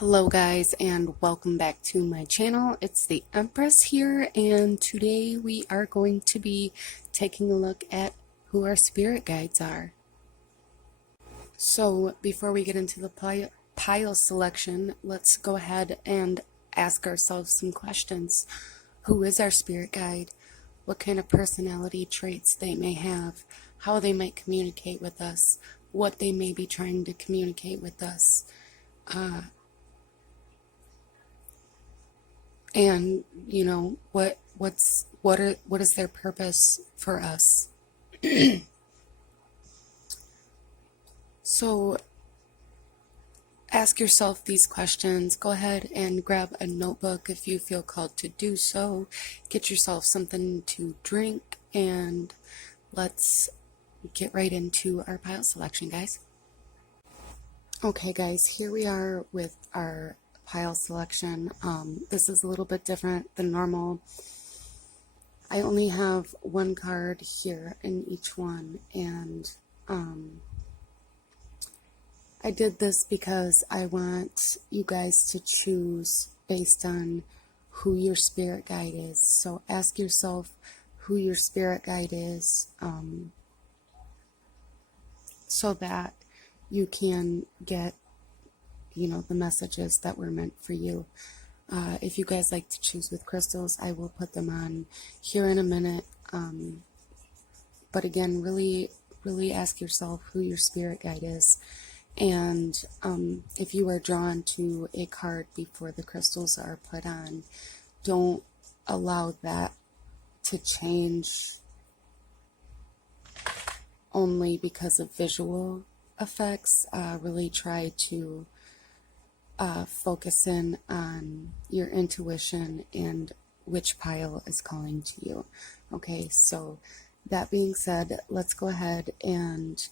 Hello guys, and welcome back to my channel. It's the Empress here, and today we are going to be taking a look at who our spirit guides are. So before we get into the pile selection, let's go ahead and ask ourselves some questions. Who is our spirit guide? What kind of personality traits they may have, how they might communicate with us, what they may be trying to communicate with us, and what is their purpose for us. So ask yourself these questions. Go ahead and grab a notebook if you feel called to do so. Get yourself something to drink, and let's get right into our pile selection, guys. Okay guys, here we are with our pile selection. This is a little bit different than normal. I only have one card here in each one, and I did this because I want you guys to choose based on who your spirit guide is. So ask yourself who your spirit guide is, so that you can get the messages that were meant for you. If you guys like to choose with crystals, I will put them on here in a minute. But again, really ask yourself who your spirit guide is. And if you are drawn to a card before the crystals are put on, don't allow that to change only because of visual effects. Really try to focus in on your intuition and which pile is calling to you. Okay, so that being said, let's go ahead and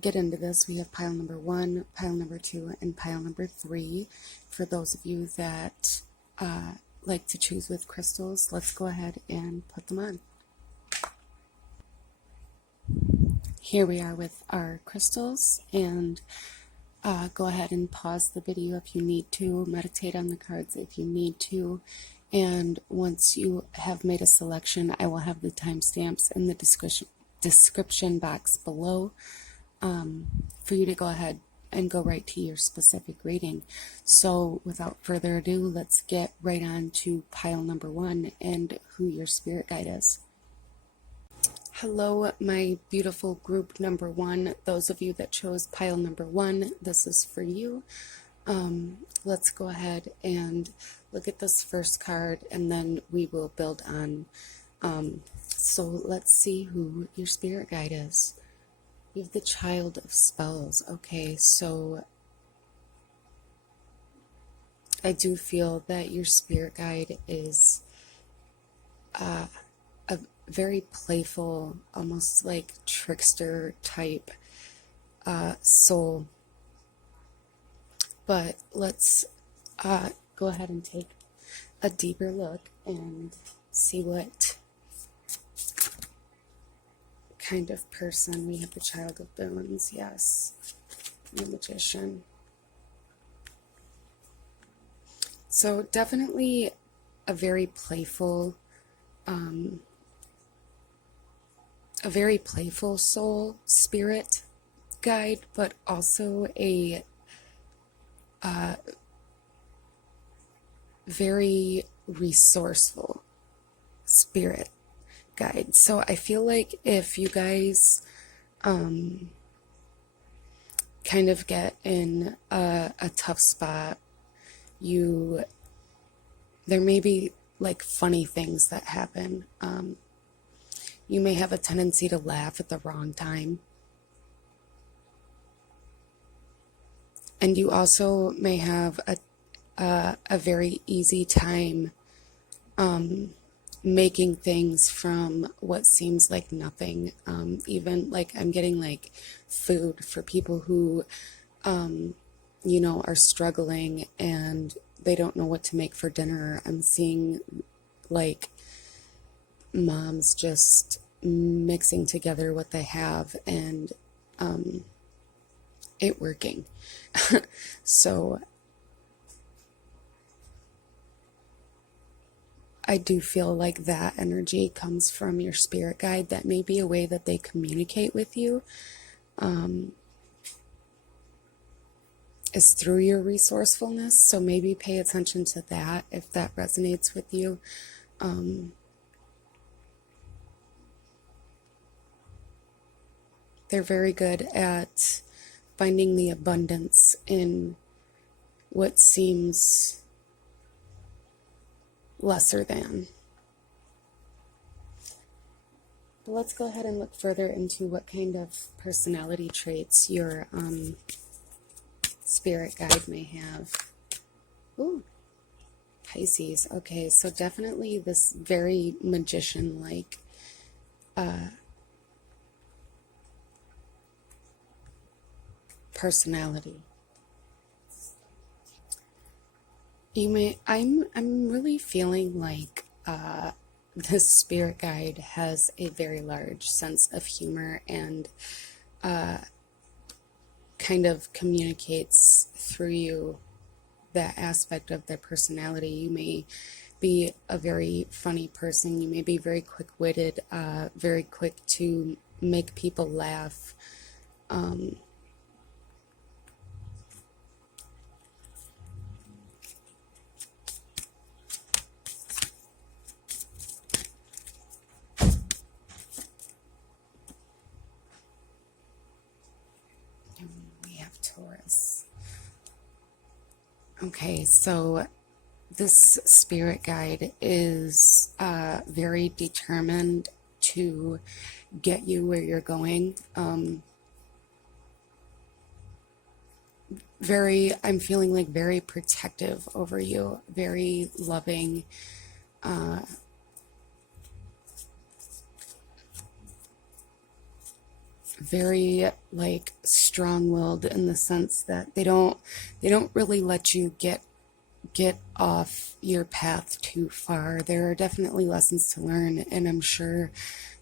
get into this. We have pile number 1, pile number 2, and pile number 3. For those of you that like to choose with crystals, let's go ahead and put them on. Here we are with our crystals, and go ahead and pause the video if you need to, meditate on the cards if you need to, and once you have made a selection, I will have the timestamps in the description box below for you to go ahead and go right to your specific reading. So without further ado, let's get right on to pile number 1 and who your spirit guide is. Hello, my beautiful group number 1. Those of you that chose pile number 1, this is for you. Let's go ahead and look at this first card, and then we will build on. So let's see who your spirit guide is. You have the Child of Spells. Okay, so I do feel that your spirit guide is a very playful, almost like trickster type soul. But let's go ahead and take a deeper look and see what kind of person. We have the Child of Boons, yes, the Magician. So definitely a very playful soul spirit guide, but also a very resourceful spirit guide. So I feel like if you guys kind of get in a tough spot, there may be like funny things that happen. You may have a tendency to laugh at the wrong time. And you also may have a very easy time making things from what seems like nothing. Even like I'm getting like food for people who, are struggling and they don't know what to make for dinner. I'm seeing like moms just mixing together what they have and it working. So I do feel like that energy comes from your spirit guide. That may be a way that they communicate with you, is through your resourcefulness. So maybe pay attention to that if that resonates with you. They're very good at finding the abundance in what seems lesser than. But let's go ahead and look further into what kind of personality traits your spirit guide may have. Ooh, Pisces. Okay, so definitely this very magician-like personality. I'm really feeling like this spirit guide has a very large sense of humor and kind of communicates through you that aspect of their personality. You may be a very funny person. You may be very quick-witted, very quick to make people laugh. We have Taurus. Okay, so this spirit guide is very determined to get you where you're going. I'm feeling like very protective over you, very loving, very like strong-willed in the sense that they don't really let you get off your path too far. There are definitely lessons to learn, and I'm sure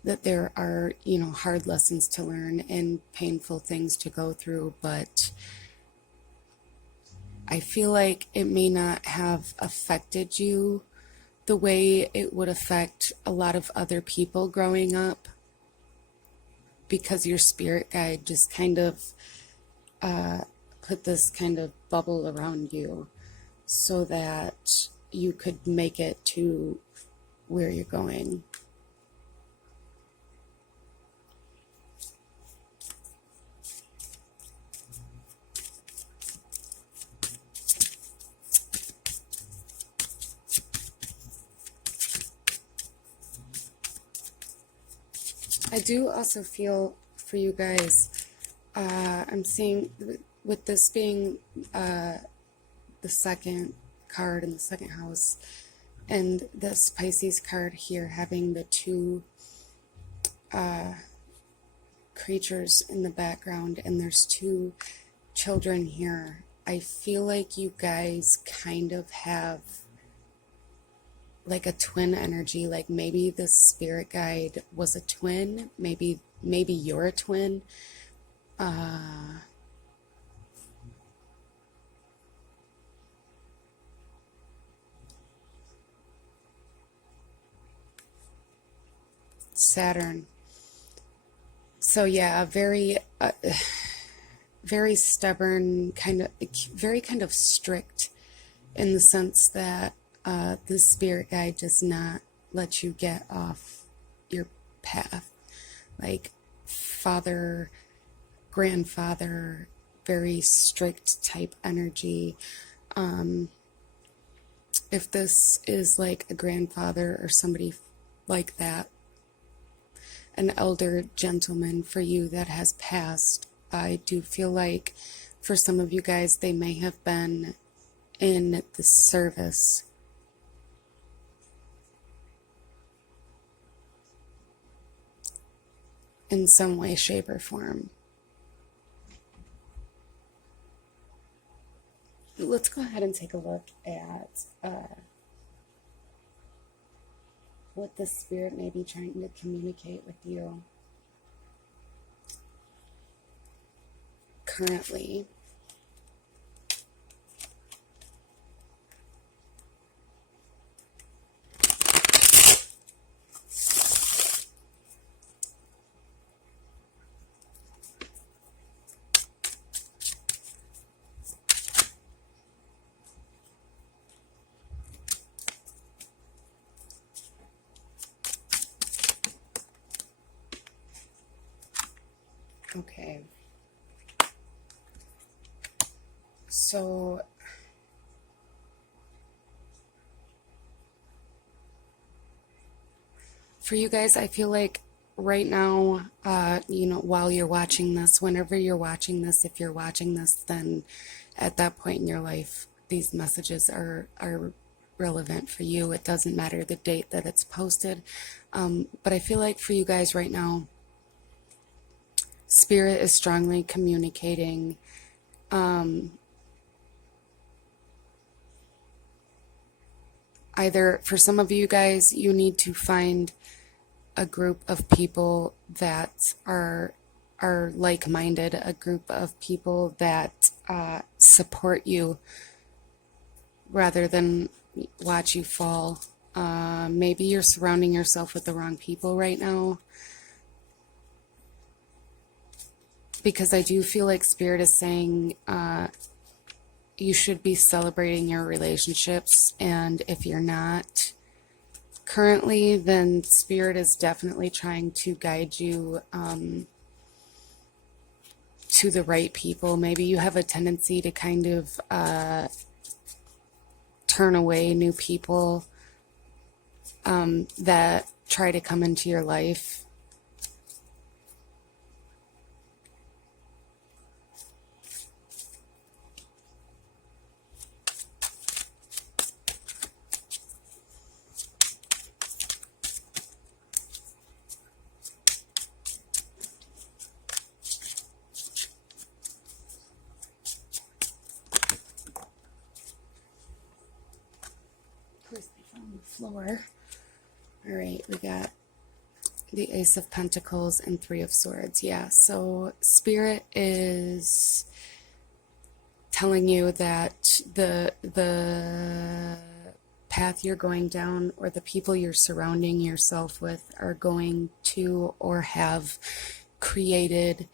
that there are, hard lessons to learn and painful things to go through, but I feel like it may not have affected you the way it would affect a lot of other people growing up, because your spirit guide just kind of put this kind of bubble around you so that you could make it to where you're going. I do also feel for you guys, I'm seeing with this being the second card in the second house, and this Pisces card here having the two creatures in the background, and there's two children here. I feel like you guys kind of have like a twin energy, like maybe the spirit guide was a twin, maybe you're a twin. Saturn. So yeah, very stubborn, very kind of strict in the sense that this spirit guide does not let you get off your path. Like father, grandfather, very strict type energy. If this is like a grandfather or somebody like that, an elder gentleman for you that has passed, I do feel like for some of you guys, they may have been in the service. In some way, shape, or form. Let's go ahead and take a look at what the spirit may be trying to communicate with you. currently. Okay. So for you guys, I feel like right now, while you're watching this, whenever you're watching this, if you're watching this, then at that point in your life, these messages are relevant for you. It doesn't matter the date that it's posted. But I feel like for you guys right now, Spirit is strongly communicating. Either for some of you guys, you need to find a group of people that are like-minded, a group of people that support you rather than watch you fall. Maybe you're surrounding yourself with the wrong people right now, because I do feel like Spirit is saying you should be celebrating your relationships, and if you're not currently, then Spirit is definitely trying to guide you to the right people. Maybe you have a tendency to kind of turn away new people that try to come into your life. Of course, they found the floor. All right, we got the Ace of Pentacles and Three of Swords. Yeah, so Spirit is telling you that the path you're going down, or the people you're surrounding yourself with, are going to or have created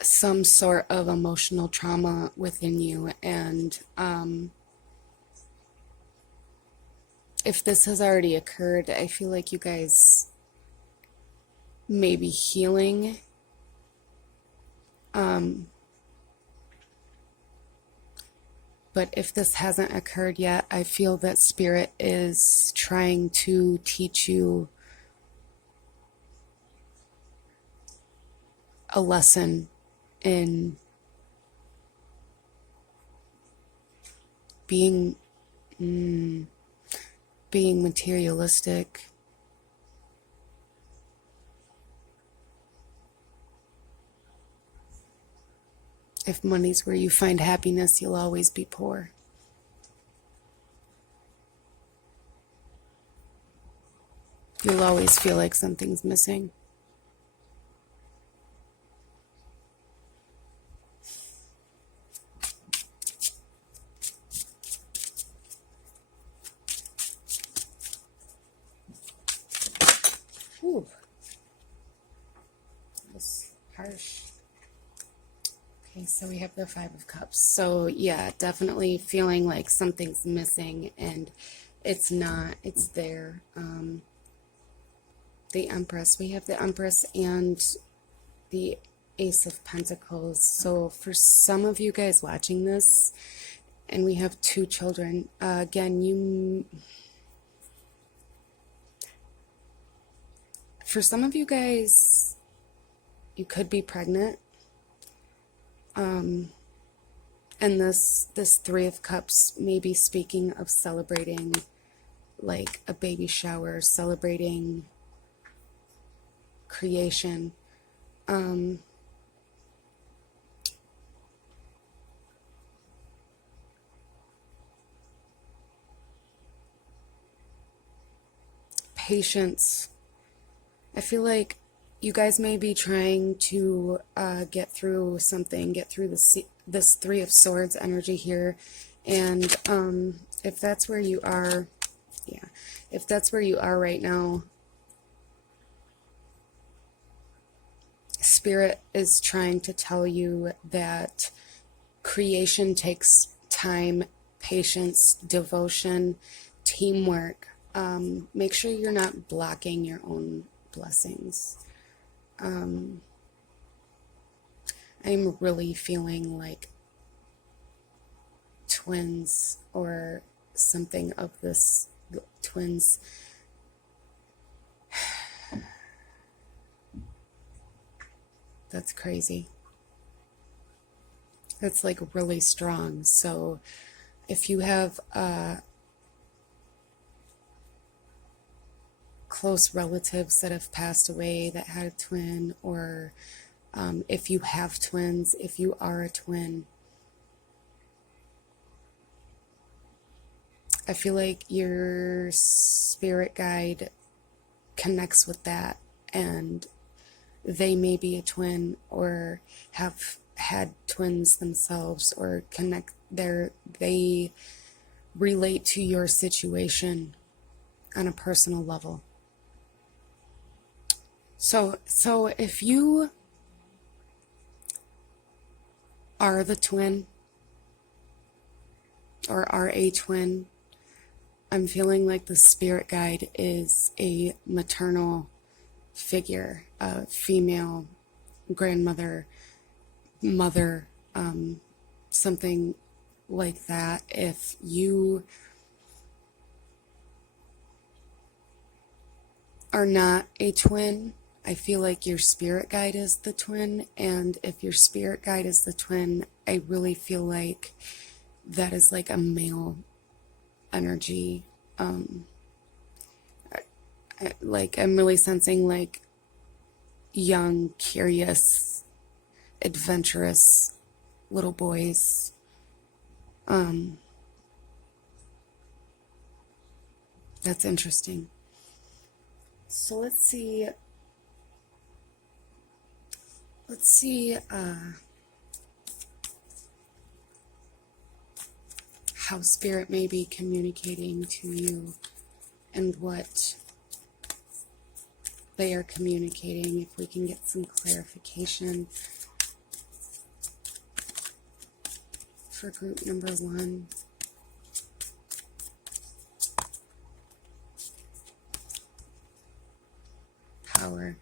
some sort of emotional trauma within you. And if this has already occurred, I feel like you guys may be healing. But if this hasn't occurred yet, I feel that Spirit is trying to teach you a lesson in being materialistic. If money's where you find happiness, you'll always be poor. You'll always feel like something's missing. Ooh. That's harsh. Okay, so we have the Five of Cups. So yeah, definitely feeling like something's missing, and it's not. It's there. The Empress. We have the Empress and the Ace of Pentacles. So for some of you guys watching this, and we have two children, again, for some of you guys, you could be pregnant. And this Three of Cups may be speaking of celebrating like a baby shower, celebrating creation. Patience. I feel like you guys may be trying to get through something, get through this Three of Swords energy here. And if that's where you are, yeah, if that's where you are right now, Spirit is trying to tell you that creation takes time, patience, devotion, teamwork. Make sure you're not blocking your own blessings. I'm really feeling like twins or something of this. Twins. That's crazy. That's like really strong. So if you have close relatives that have passed away that had a twin, or if you have twins, if you are a twin, I feel like your spirit guide connects with that, and they may be a twin or have had twins themselves, or they relate to your situation on a personal level. So if you are the twin or are a twin, I'm feeling like the spirit guide is a maternal figure, a female grandmother, mother, something like that. If you are not a twin, I feel like your spirit guide is the twin. And if your spirit guide is the twin, I really feel like that is like a male energy. Like I'm really sensing like young, curious, adventurous little boys. That's interesting. So let's see how spirit may be communicating to you and what they are communicating, if we can get some clarification for group number 1. Power.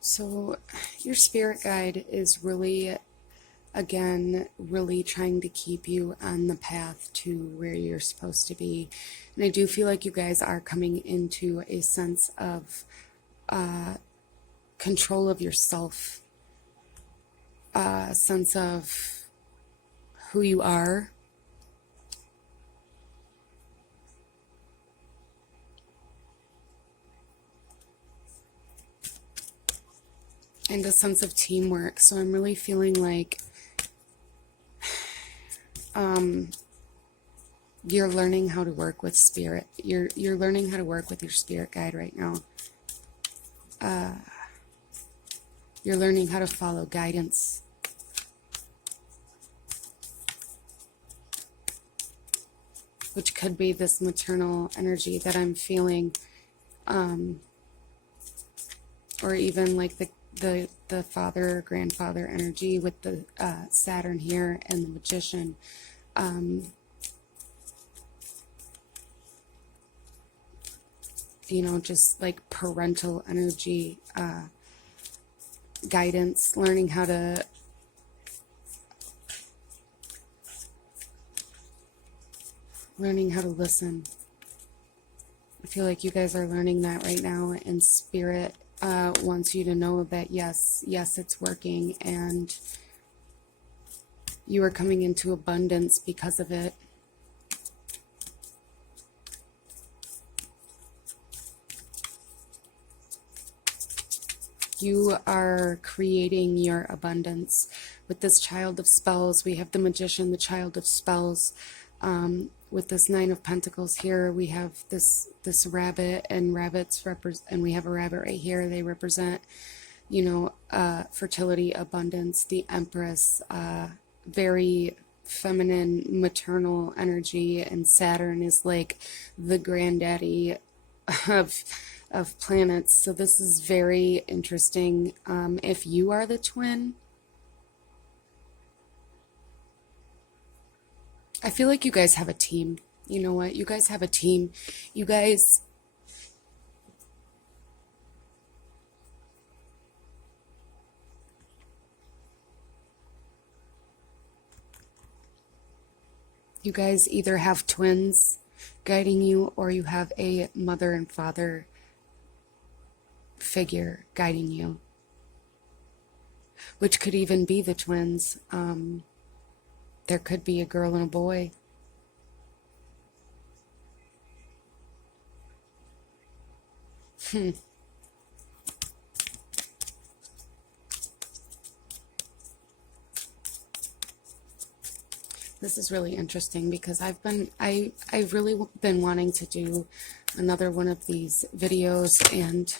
So your spirit guide is really, again, really trying to keep you on the path to where you're supposed to be. And I do feel like you guys are coming into a sense of control of yourself, a sense of who you are. And a sense of teamwork. So I'm really feeling like you're learning how to work with spirit. You're learning how to work with your spirit guide right now. You're learning how to follow guidance. Which could be this maternal energy that I'm feeling. Or even like the father or grandfather energy with the Saturn here and the Magician. You know, just like parental energy, guidance, learning how to listen. I feel like you guys are learning that right now, and spirit wants you to know that yes, it's working, and you are coming into abundance because of it. You are creating your abundance. With this Child of Spells, we have the Magician, the Child of Spells. With this Nine of Pentacles here, we have this rabbit, and rabbits represent, and we have a rabbit right here. They represent, you know, fertility, abundance. The Empress, very feminine, maternal energy, and Saturn is like the granddaddy of planets. So this is very interesting. If you are the twin, I feel like you guys have a team. You know what? You guys have a team. You guys either have twins guiding you, or you have a mother and father figure guiding you, which could even be the twins. There could be a girl and a boy. This is really interesting because I've really been wanting to do another one of these videos, and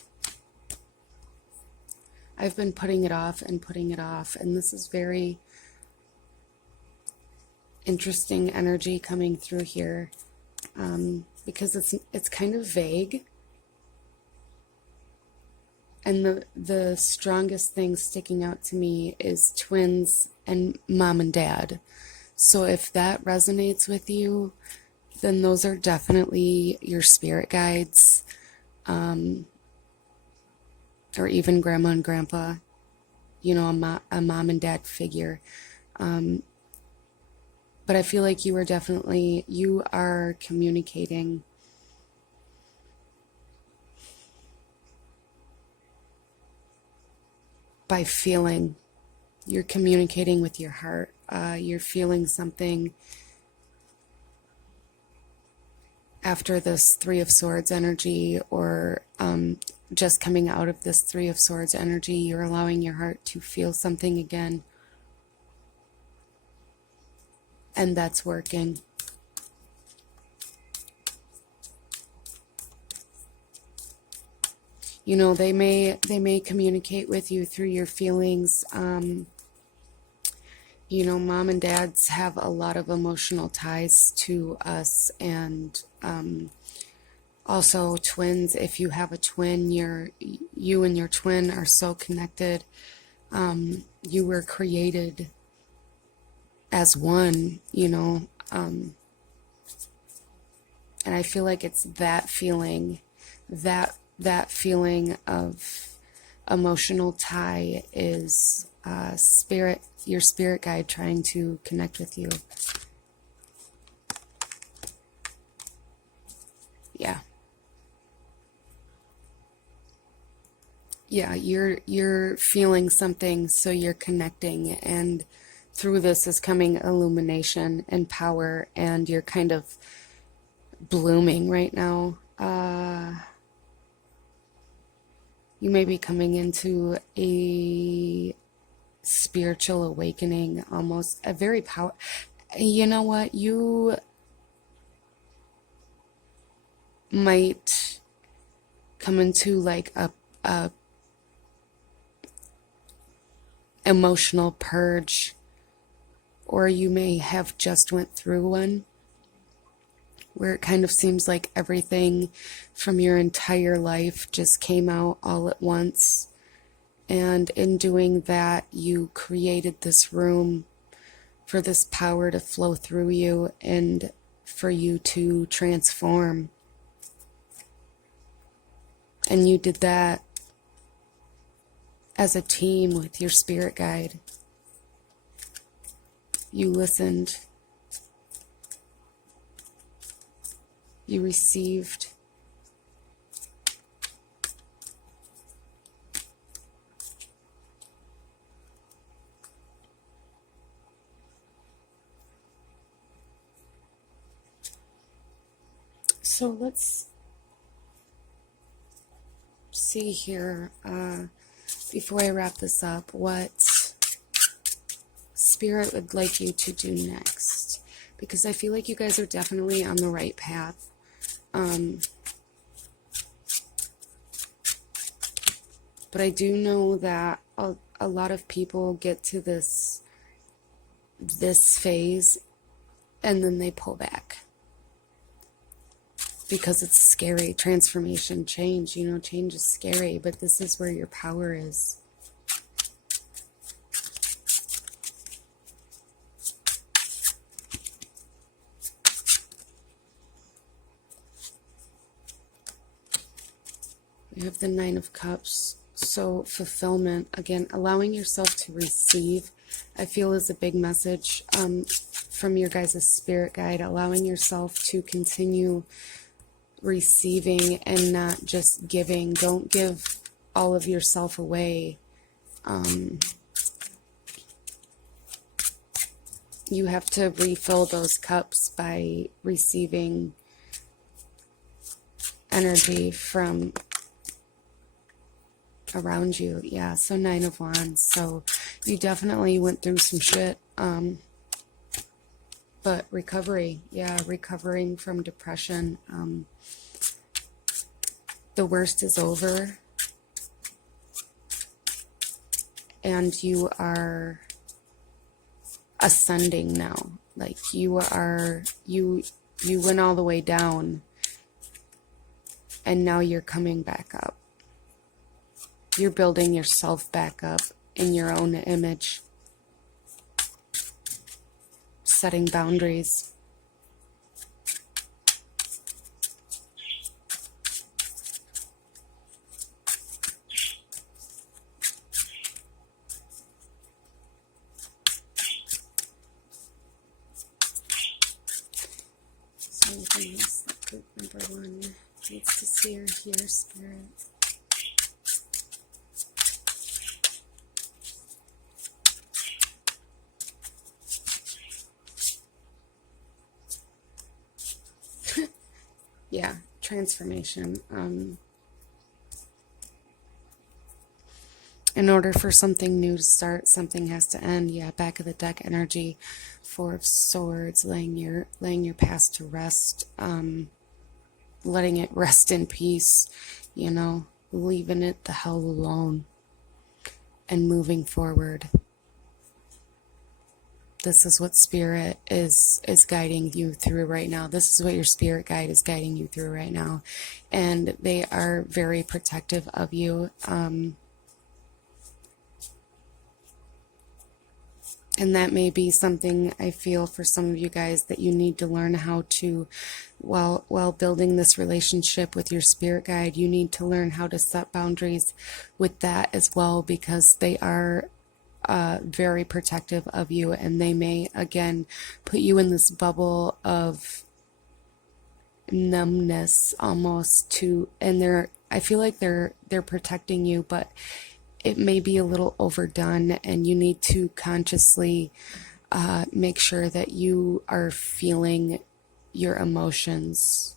I've been putting it off and putting it off, and this is very interesting energy coming through here, because it's kind of vague, and the strongest thing sticking out to me is twins and mom and dad. So if that resonates with you, then those are definitely your spirit guides, or even grandma and grandpa, you know, a mom and dad figure. But I feel like you are communicating by feeling. You're communicating with your heart. You're feeling something after this Three of Swords energy, or just coming out of this Three of Swords energy. You're allowing your heart to feel something again. And that's working. You know, they may communicate with you through your feelings. You know, mom and dads have a lot of emotional ties to us, and also twins. If you have a twin, you and your twin are so connected. You were created as one, you know, and I feel like it's that feeling, that feeling of emotional tie is your spirit guide trying to connect with you. Yeah, you're feeling something, so you're connecting, and through this is coming illumination and power, and you're kind of blooming right now. You may be coming into a spiritual awakening, almost a very you know what, you might come into like a emotional purge, or you may have just went through one where it kind of seems like everything from your entire life just came out all at once. And in doing that, you created this room for this power to flow through you and for you to transform. And you did that as a team with your spirit guide. You listened. You received. So let's see here. before I wrap this up, what Spirit would like you to do next, because I feel like you guys are definitely on the right path. But I do know that a lot of people get to this phase and then they pull back because it's scary. Transformation, change, change is scary, but this is where your power is. We have the Nine of Cups. So fulfillment, again, allowing yourself to receive, I feel is a big message from your guys' spirit guide. Allowing yourself to continue receiving and not just giving. Don't give all of yourself away. You have to refill those cups by receiving energy from around you. Yeah, so Nine of Wands. So you definitely went through some shit. But recovery, yeah, recovering from depression. The worst is over. And you are ascending now. Like you went all the way down and now you're coming back up. You're building yourself back up in your own image, setting boundaries. So anything else that group number 1 needs to see or hear, Spirit? Yeah, transformation. In order for something new to start, something has to end. Yeah, back of the deck energy, 4 of Swords, laying your past to rest, letting it rest in peace, leaving it the hell alone and moving forward. This is what Spirit is guiding you through right now. This is what your spirit guide is guiding you through right now. And they are very protective of you. And that may be something I feel for some of you guys that you need to learn how to, while building this relationship with your spirit guide, you need to learn how to set boundaries with that as well, because they are very protective of you, and they may again put you in this bubble of numbness almost and I feel like they're protecting you, but it may be a little overdone, and you need to consciously make sure that you are feeling your emotions.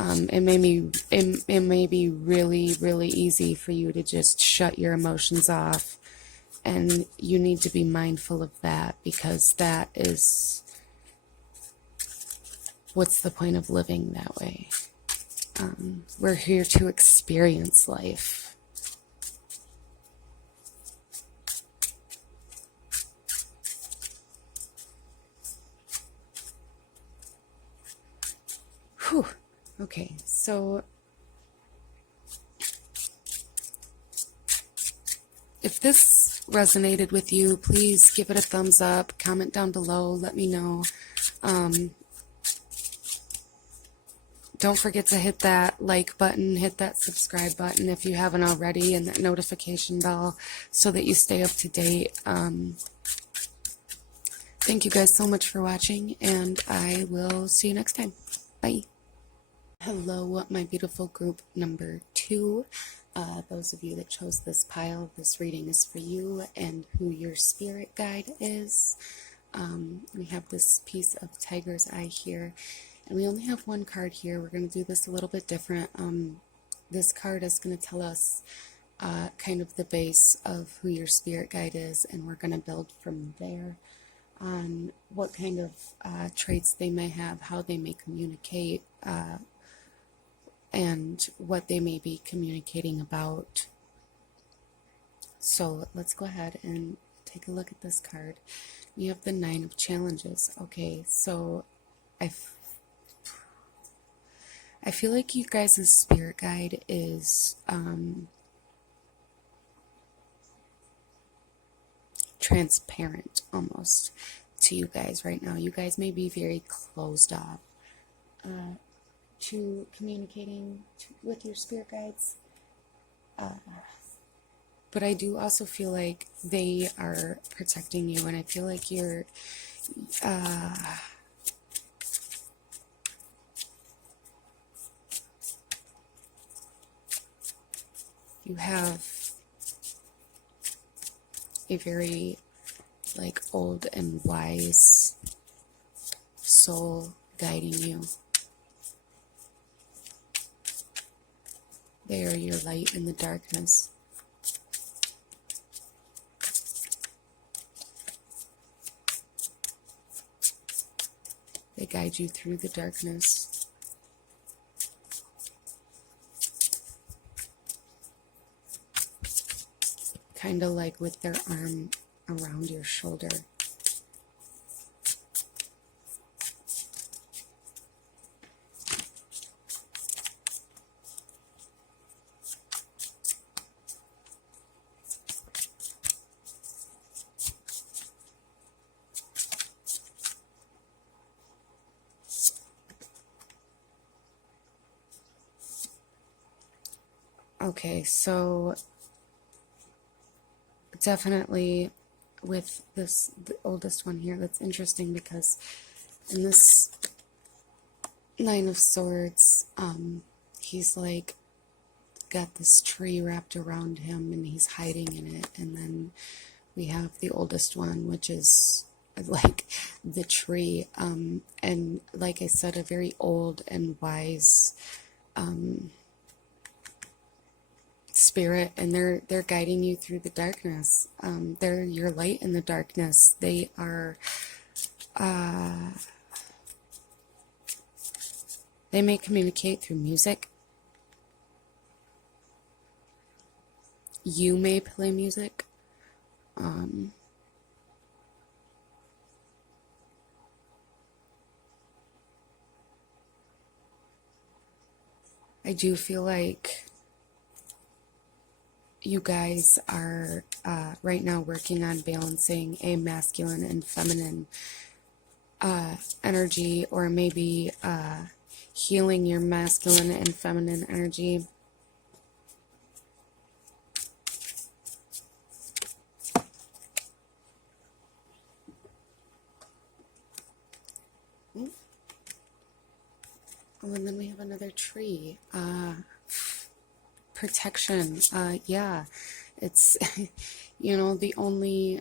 It may be really, really easy for you to just shut your emotions off, and you need to be mindful of that, because that is, what's the point of living that way? We're here to experience life. Whew. Okay, so if this resonated with you, please give it a thumbs up, comment down below, let me know. Don't forget to hit that like button, hit that subscribe button if you haven't already, and that notification bell so that you stay up to date. Thank you guys so much for watching, and I will see you next time. Bye. Hello, my beautiful group number 2. Those of you that chose this pile, this reading is for you and who your spirit guide is. We have this piece of Tiger's Eye here, and we only have one card here. We're going to do this a little bit different. This card is going to tell us kind of the base of who your spirit guide is, and we're going to build from there on what kind of traits they may have, how they may communicate, and what they may be communicating about. So let's go ahead and take a look at this card. You have the Nine of Challenges. Okay, so I feel like you guys' spirit guide is transparent almost to you guys right now. You guys may be very closed off to communicating with your spirit guides. But I do also feel like they are protecting you, and I feel like you're you have a very like old and wise soul guiding you. They are your light in the darkness. They guide you through the darkness. Kind of like with their arm around your shoulder. Okay, so definitely with this, the oldest one here, that's interesting because in this Nine of Swords, he's like got this tree wrapped around him and he's hiding in it. And then we have the oldest one, which is like the tree. And like I said, a very old and wise spirit, and they're guiding you through the darkness. They're your light in the darkness. They are they may communicate through music. You may play music. I do feel like you guys are right now working on balancing a masculine and feminine energy, or maybe healing your masculine and feminine energy. Oh, and then we have another tree. Protection. Yeah, it's, you know, the only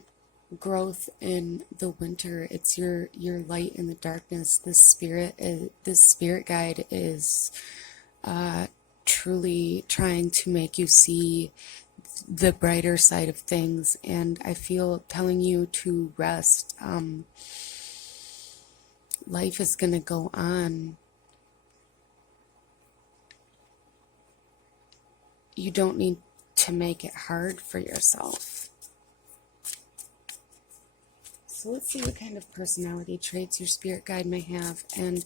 growth in the winter. It's your light in the darkness. This spirit guide is truly trying to make you see the brighter side of things, and I feel telling you to rest. Life is going to go on. You don't need to make it hard for yourself. So let's see what kind of personality traits your spirit guide may have, and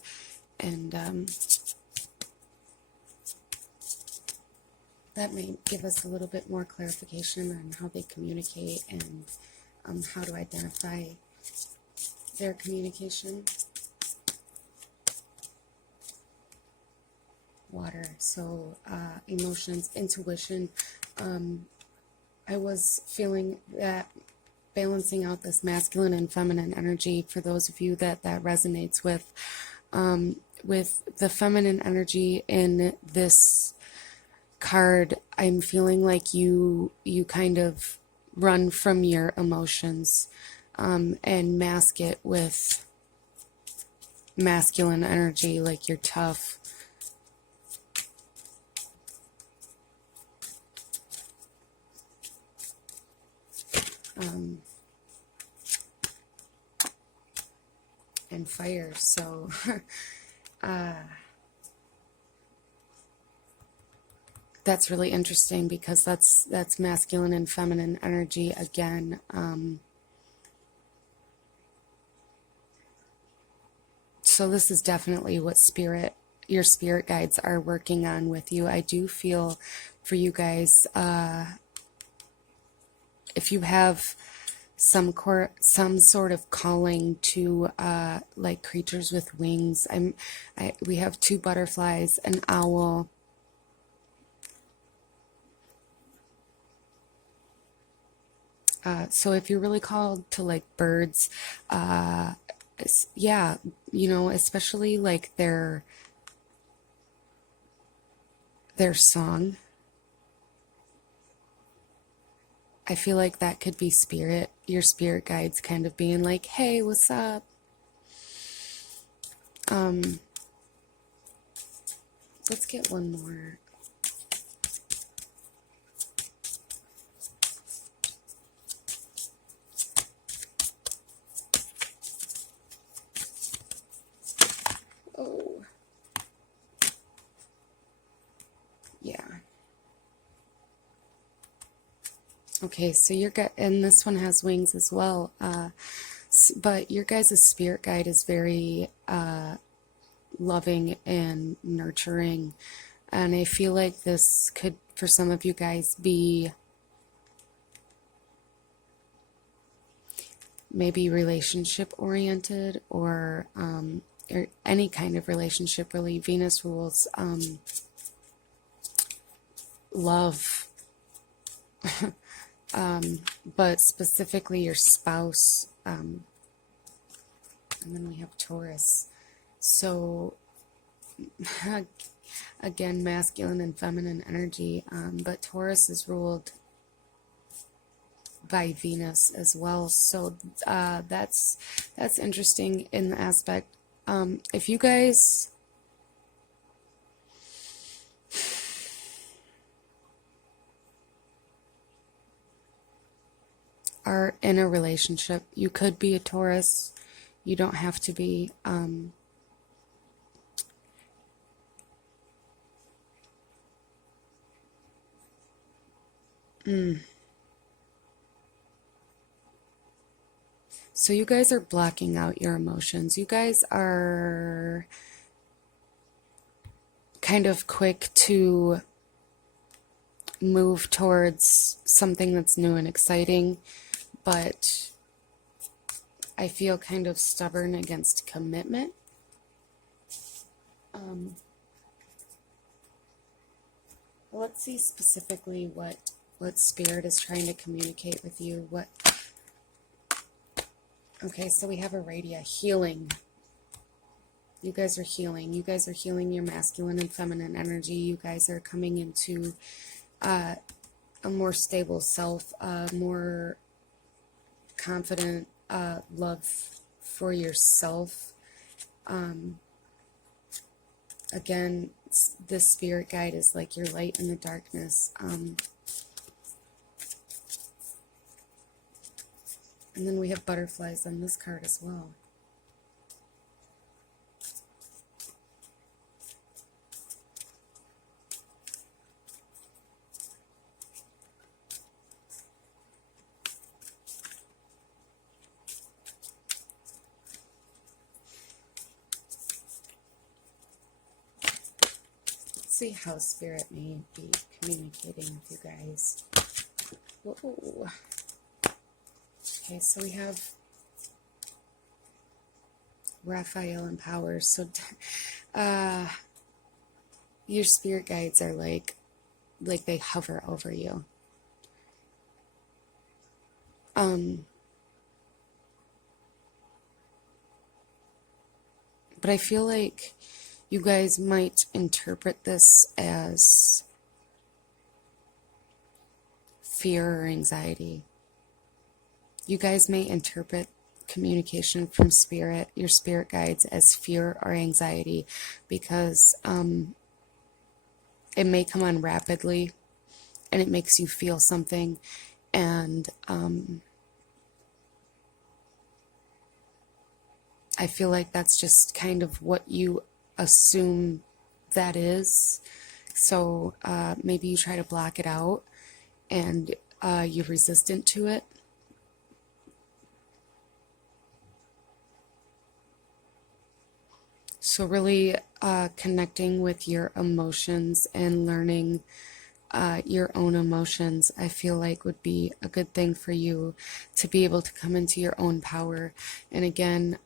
that may give us a little bit more clarification on how they communicate and how to identify their communication. Water, so emotions, intuition. I was feeling that balancing out this masculine and feminine energy, for those of you that resonates with the feminine energy in this card, I'm feeling like you kind of run from your emotions and mask it with masculine energy, like you're tough. and fire. So that's really interesting because that's masculine and feminine energy again. So this is definitely what your spirit guides are working on with you. I do feel for you guys, if you have some sort of calling to like creatures with wings. We have 2 butterflies, an owl. So if you're really called to like birds, yeah, you know, especially like their song. I feel like that could be your spirit guides kind of being like, hey, what's up? Let's get one more. Oh. Yeah. Okay, so and this one has wings as well, but your guys' spirit guide is very loving and nurturing, and I feel like this could, for some of you guys, be maybe relationship oriented or any kind of relationship, really. Venus rules love. But specifically your spouse, and then we have Taurus. So again, masculine and feminine energy, but Taurus is ruled by Venus as well. So that's interesting in the aspect. If you guys are in a relationship, you could be a Taurus, you don't have to be. So you guys are blocking out your emotions. You guys are kind of quick to move towards something that's new and exciting, but I feel kind of stubborn against commitment. Let's see specifically what spirit is trying to communicate with you. Okay, so we have Aradia, healing. You guys are healing. You guys are healing your masculine and feminine energy. You guys are coming into a more stable self, more confident love for yourself. Again, this spirit guide is like your light in the darkness. And then we have butterflies on this card as well. Let's see how spirit may be communicating with you guys. Whoa. Okay, so we have Raphael and Powers. So your spirit guides are like they hover over you. But I feel like you guys might interpret this as fear or anxiety. You guys may interpret communication from spirit, your spirit guides, as fear or anxiety, because it may come on rapidly and it makes you feel something, and I feel like that's just kind of what you assume that is. So maybe you try to block it out and you're resistant to it. So really connecting with your emotions and learning your own emotions, I feel like would be a good thing for you to be able to come into your own power. And again,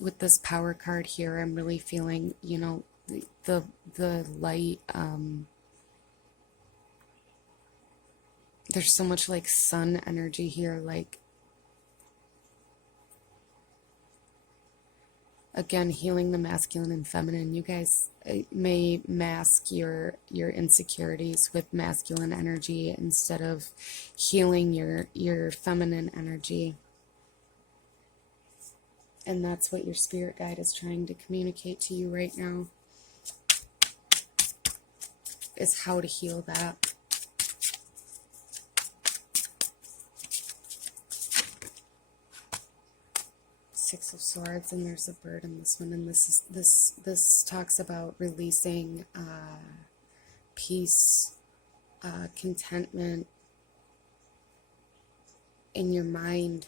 with this power card here, I'm really feeling, you know, the light. There's so much like sun energy here, like again, healing the masculine and feminine. You guys may mask your insecurities with masculine energy instead of healing your feminine energy. And that's what your spirit guide is trying to communicate to you right now, is how to heal that. Six of Swords, and there's a bird in this one, and this talks about releasing peace, contentment in your mind.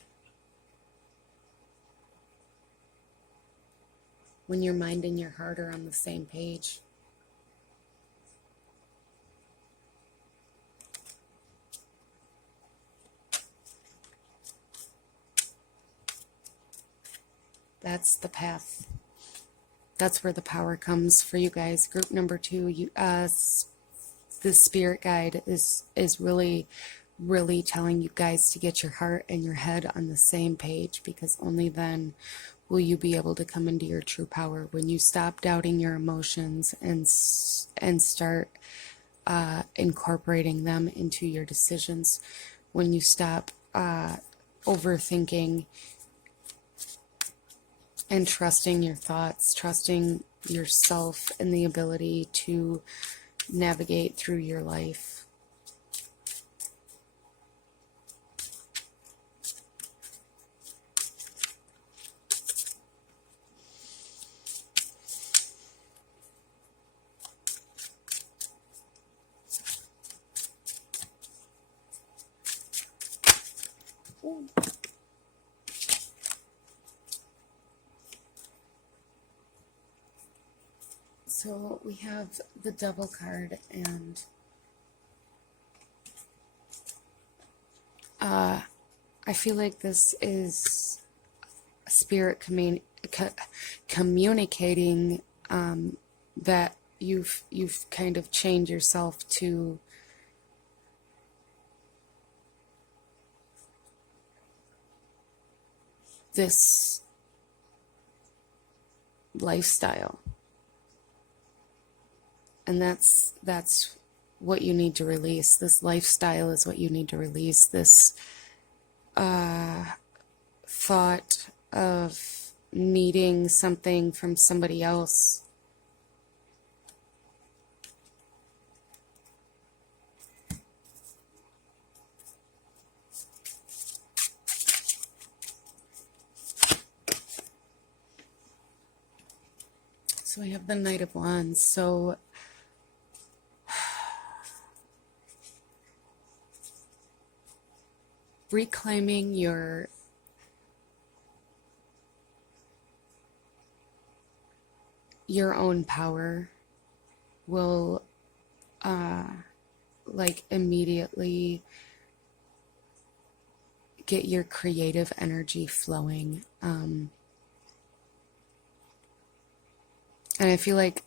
When your mind and your heart are on the same page. That's the path. That's where the power comes for you guys. Group number 2, you the spirit guide is really telling you guys to get your heart and your head on the same page, because only then will you be able to come into your true power. When you stop doubting your emotions and start incorporating them into your decisions, when you stop overthinking and trusting your thoughts, trusting yourself and the ability to navigate through your life. So we have the Devil card, and I feel like this is spirit communicating that you've kind of chained yourself to this lifestyle. And that's what you need to release. This lifestyle is what you need to release. This thought of needing something from somebody else. So I have the Knight of Wands. So reclaiming your own power will like immediately get your creative energy flowing. And I feel like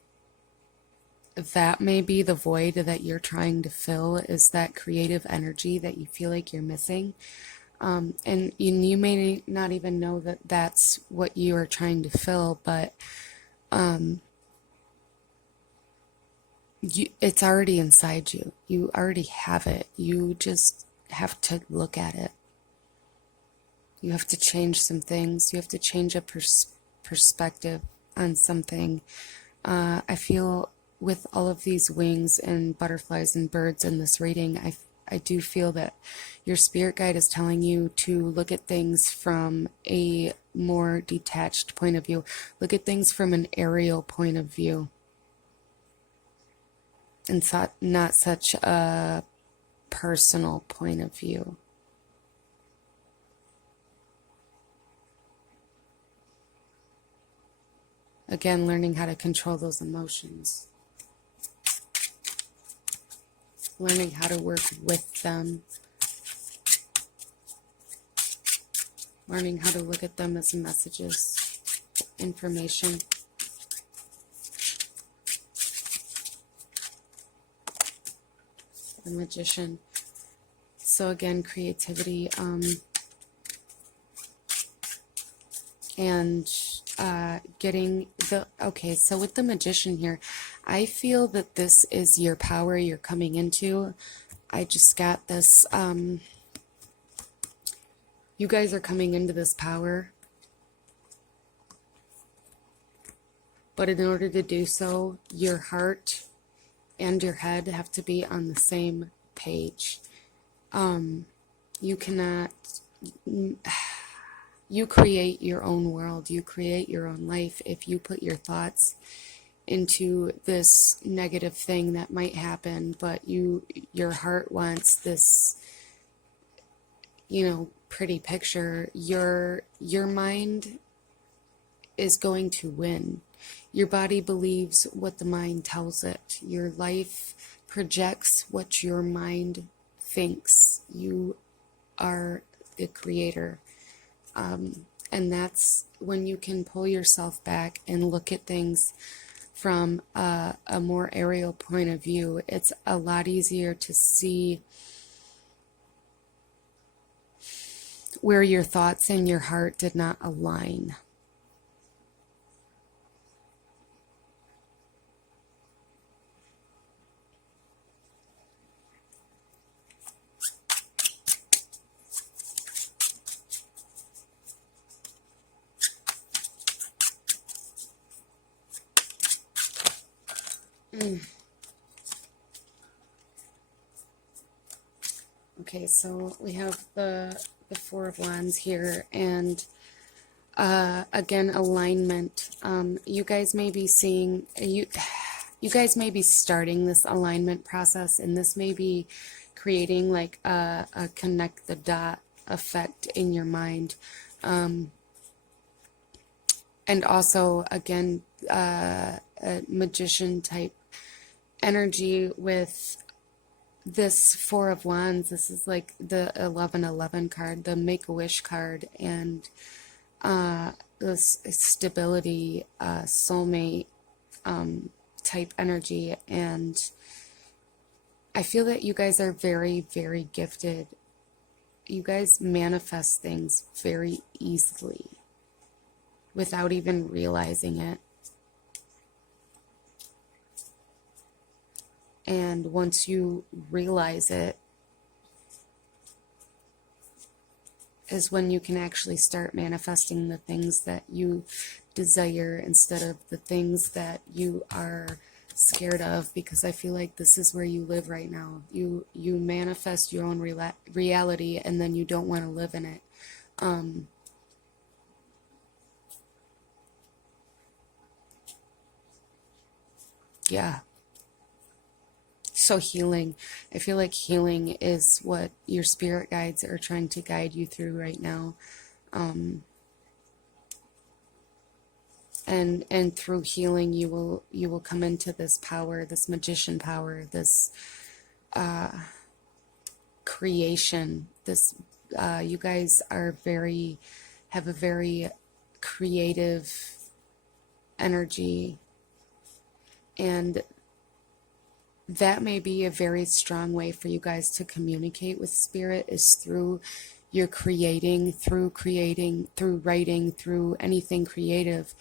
that may be the void that you're trying to fill, is that creative energy that you feel like you're missing. And you may not even know that that's what you are trying to fill, but it's already inside you. You already have it. You just have to look at it. You have to change some things. You have to change a perspective on something. I feel with all of these wings and butterflies and birds in this reading, I do feel that your spirit guide is telling you to look at things from a more detached point of view. Look at things from an aerial point of view, and not such a personal point of view. Again, learning how to control those emotions. Learning how to work with them. Learning how to look at them as messages, information. The Magician. So again, creativity, and getting the, okay, so with the Magician here, I feel that this is your power you're coming into. I just got this, you guys are coming into this power, but in order to do so, your heart and your head have to be on the same page. You cannot, you create your own world, you create your own life. If you put your thoughts into this negative thing that might happen, but your heart wants this, pretty picture, your mind is going to win. Your body believes what the mind tells it. Your life projects what your mind thinks. You are the creator. And that's when you can pull yourself back and look at things from a more aerial point of view. It's a lot easier to see where your thoughts and your heart did not align. Okay, so we have the Four of Wands here, and again, alignment. You guys may be seeing, you guys may be starting this alignment process, and this may be creating like a connect the dot effect in your mind. And also, again, a magician type energy with this Four of Wands. This is like the 1111 card, the Make-A-Wish card, and this stability, soulmate type energy. And I feel that you guys are very, very gifted. You guys manifest things very easily without even realizing it. And once you realize it, is when you can actually start manifesting the things that you desire instead of the things that you are scared of, because I feel like this is where you live right now. You manifest your own reality, and then you don't want to live in it. Yeah. So healing. I feel like healing is what your spirit guides are trying to guide you through right now. And through healing, you will come into this power, this magician power, this creation. This you guys are have a very creative energy, and that may be a very strong way for you guys to communicate with spirit, is through your creating, through writing, through anything creative.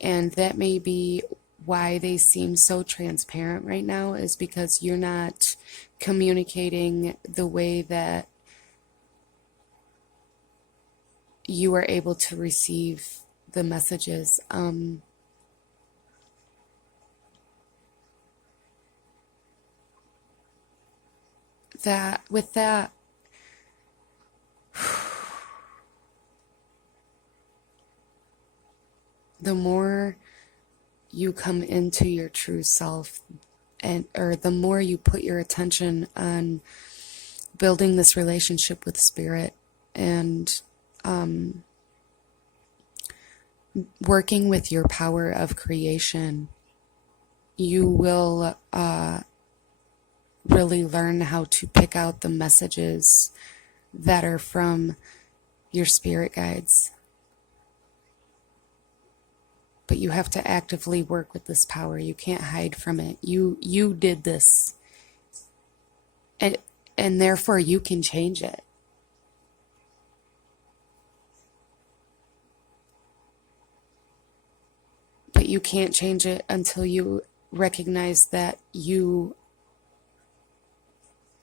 And that may be why they seem so transparent right now, is because you're not communicating the way that you are able to receive the messages. With that, the more you come into your true self, or the more you put your attention on building this relationship with spirit and working with your power of creation, you will really learn how to pick out the messages that are from your spirit guides. But you have to actively work with this power. You can't hide from it. You did this. And therefore you can change it. But you can't change it until you recognize that you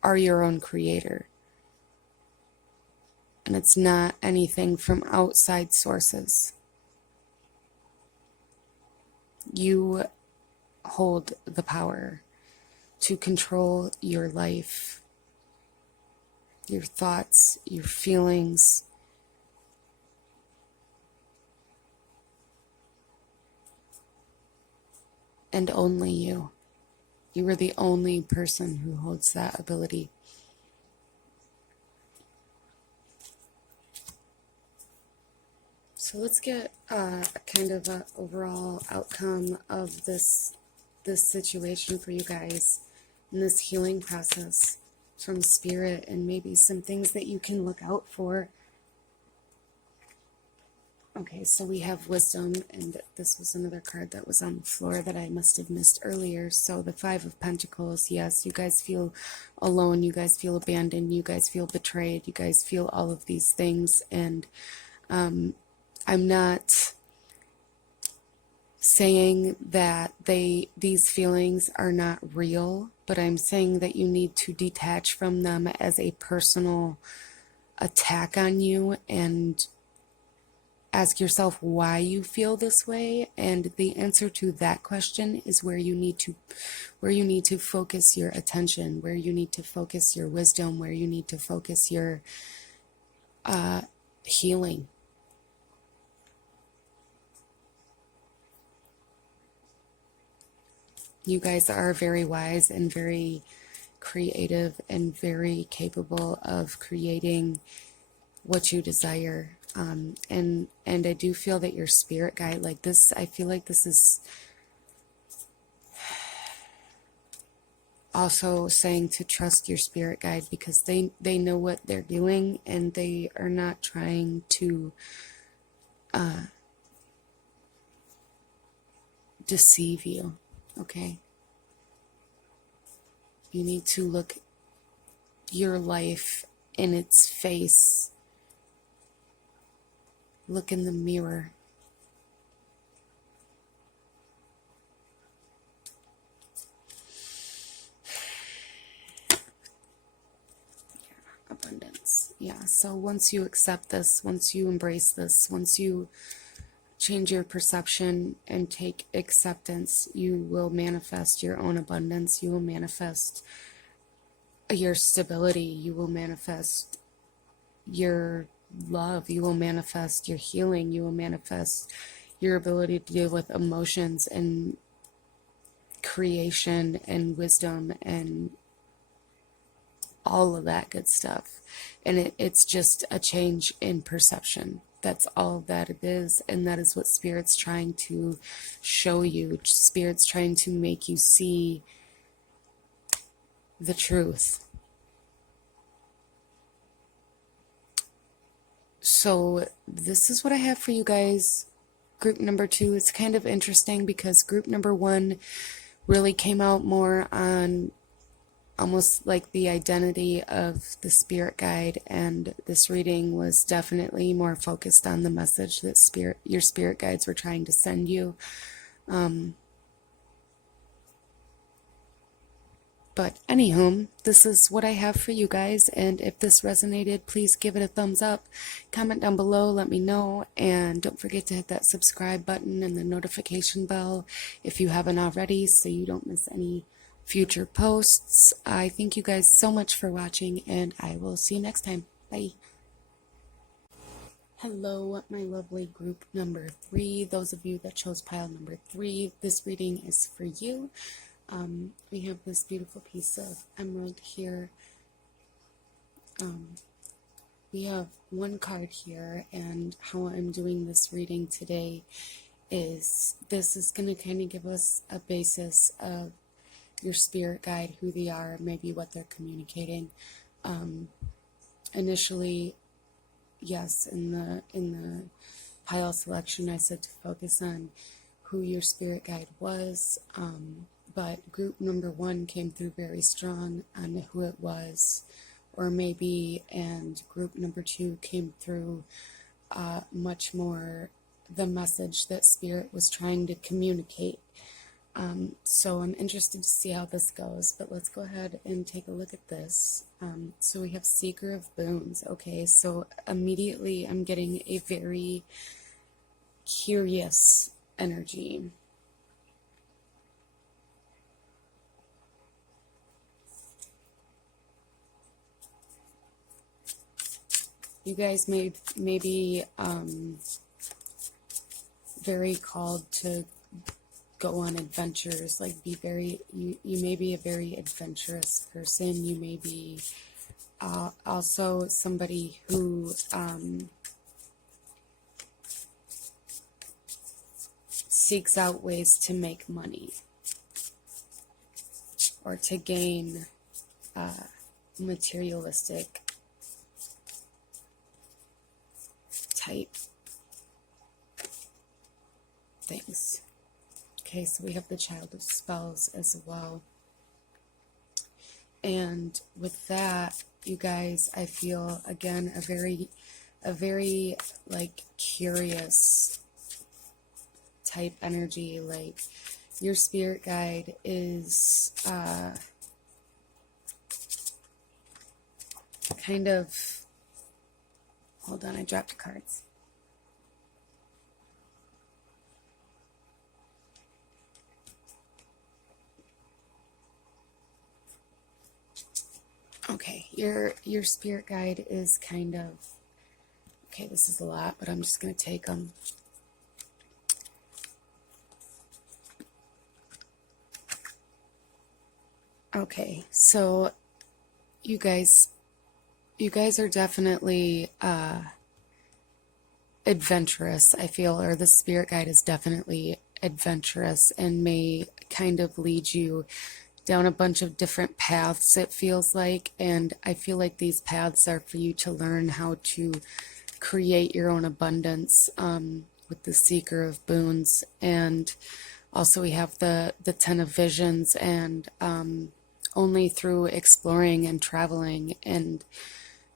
are your own creator. And it's not anything from outside sources. You hold the power to control your life, your thoughts, your feelings. And only you. You are the only person who holds that ability. So let's get a kind of an overall outcome of this situation for you guys in this healing process from spirit, and maybe some things that you can look out for. Okay, so we have wisdom, and this was another card that was on the floor that I must have missed earlier. So the Five of Pentacles, yes, you guys feel alone, you guys feel abandoned, you guys feel betrayed, you guys feel all of these things, and I'm not saying that these feelings are not real, but I'm saying that you need to detach from them as a personal attack on you and ask yourself why you feel this way. And the answer to that question is where you need to focus your attention, where you need to focus your wisdom, where you need to focus your healing. You guys are very wise and very creative and very capable of creating what you desire. And I do feel that your spirit guide, like this, I feel like this is also saying to trust your spirit guide, because they know what they're doing, and they are not trying to deceive you. Okay? You need to look your life in its face. Look in the mirror. Abundance. Yeah, so once you accept this, once you embrace this, once you change your perception and take acceptance, you will manifest your own abundance. You will manifest your stability. You will manifest your love. You will manifest your healing. You will manifest your ability to deal with emotions and creation and wisdom and all of that good stuff. And it's just a change in perception. That's all that it is, and that is what Spirit's trying to show you. Spirit's trying to make you see the truth. So this is what I have for you guys. Group number 2 is kind of interesting because group number 1 really came out more on almost like the identity of the spirit guide, and this reading was definitely more focused on the message that your spirit guides were trying to send you. But anywho, this is what I have for you guys, and if this resonated, please give it a thumbs up, comment down below, let me know, and don't forget to hit that subscribe button and the notification bell if you haven't already, so you don't miss any future posts. I thank you guys so much for watching, and I will see you next time. Bye. Hello, my lovely group number 3. Those of you that chose pile number 3, this reading is for you. We have this beautiful piece of emerald here. We have one card here, and how I'm doing this reading today is this is going to kind of give us a basis of your spirit guide, who they are, maybe what they're communicating. Initially, yes, in the pile selection, I said to focus on who your spirit guide was, but group number 1 came through very strong on who it was, or maybe, and group number 2 came through much more the message that spirit was trying to communicate. So I'm interested to see how this goes, but let's go ahead and take a look at this. So we have Seeker of Boons. Okay, so immediately I'm getting a very curious energy. You guys may be very called to go on adventures, like be very, you may be a very adventurous person. You may be also somebody who seeks out ways to make money or to gain materialistic type things. Okay, so we have the Child of Spells as well. And with that, you guys, I feel again a very like curious type energy. Like your spirit guide is kind of, hold on, I dropped cards. Okay, your spirit guide is kind of, okay, this is a lot, but I'm just going to take them. Okay, so you guys are definitely adventurous, I feel, or the spirit guide is definitely adventurous and may kind of lead you down a bunch of different paths, it feels like, and I feel like these paths are for you to learn how to create your own abundance with the Seeker of Boons. And also we have the 10 of Visions, and only through exploring and traveling and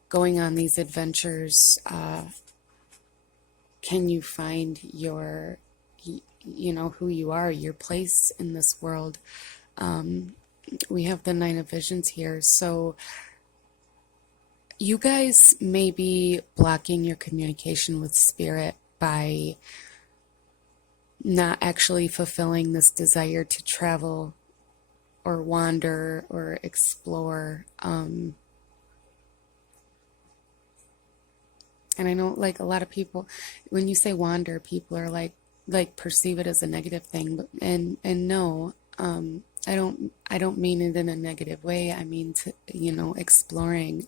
going on these adventures can you find your, you know, who you are, your place in this world. We have the 9 of Visions here, so you guys may be blocking your communication with spirit by not actually fulfilling this desire to travel or wander or explore. And I know, like, a lot of people, when you say wander, people are like perceive it as a negative thing, but and no, I don't mean it in a negative way. I mean, to, you know, exploring,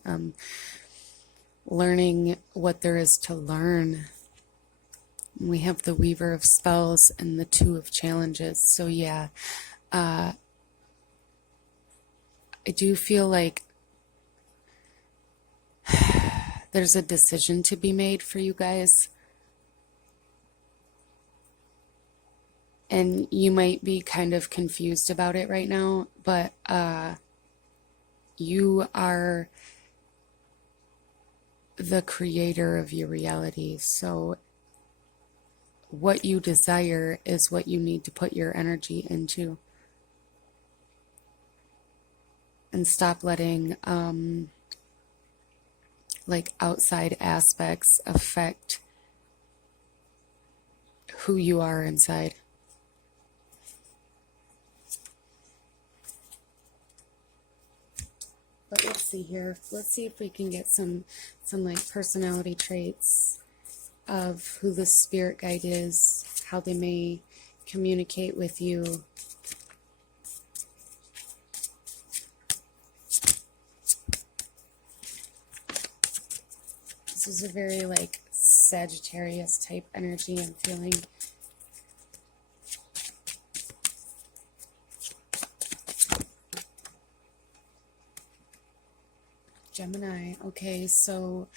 learning what there is to learn. We have the Weaver of Spells and the 2 of Challenges. So yeah, I do feel like there's a decision to be made for you guys. And you might be kind of confused about it right now, but you are the creator of your reality. So what you desire is what you need to put your energy into. And stop letting like outside aspects affect who you are inside. But let's see here. Let's see if we can get some like personality traits of who the spirit guide is, how they may communicate with you. This is a very like Sagittarius type energy I'm feeling. Gemini. Okay, so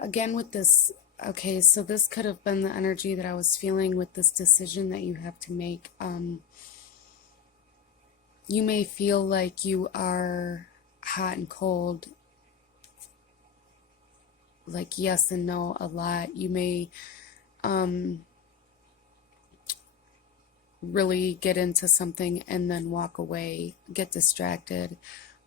again with this, okay, so this could have been the energy that I was feeling with this decision that you have to make. You may feel like you are hot and cold, like yes and no a lot. You may really get into something and then walk away, get distracted,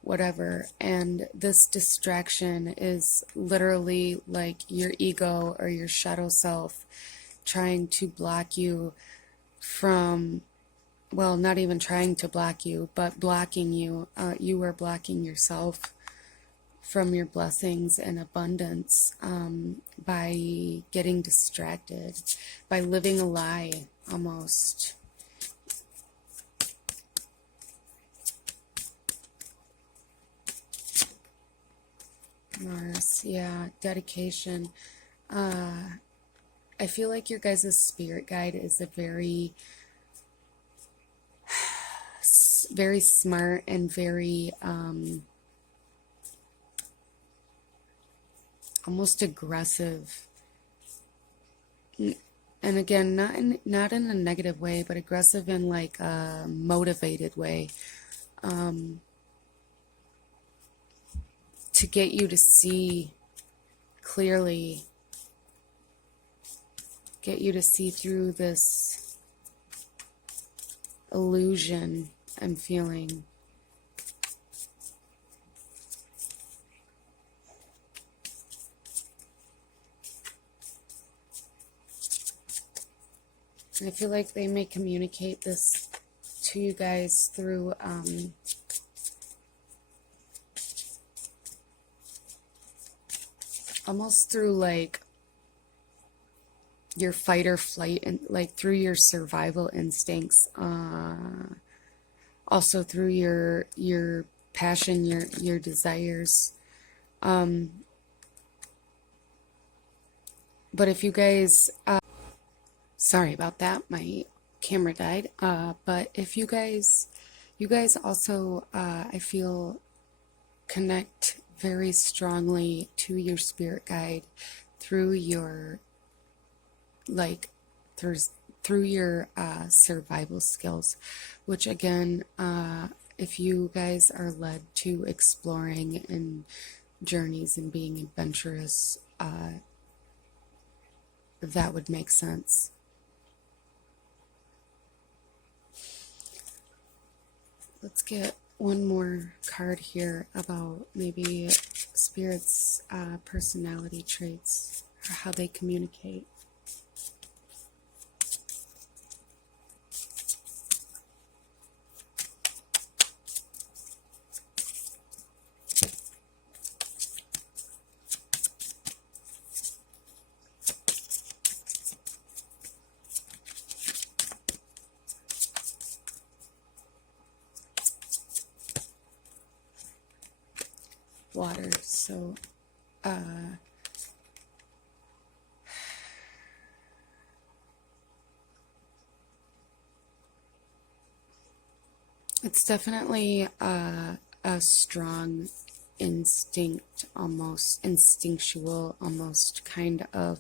whatever. And this distraction is literally like your ego or your shadow self trying to block you from, well, not even trying to block you, but blocking you. You are blocking yourself from your blessings and abundance by getting distracted, by living a lie almost. Mars, yeah, dedication. I feel like your guys' spirit guide is a very smart and very almost aggressive, and again, not in a negative way, but aggressive in like a motivated way, to get you to see clearly, get you to see through this illusion I'm feeling. I feel like they may communicate this to you guys through almost through like your fight or flight, and like through your survival instincts, also through your passion, your desires. But if you guys sorry about that, my camera died. But if you guys also, I feel, connect very strongly to your spirit guide through your, like, through your survival skills, which again, if you guys are led to exploring and journeys and being adventurous, that would make sense. Let's get one more card here about maybe spirits' personality traits, or how they communicate. Water, so it's definitely a strong instinct, almost instinctual, almost kind of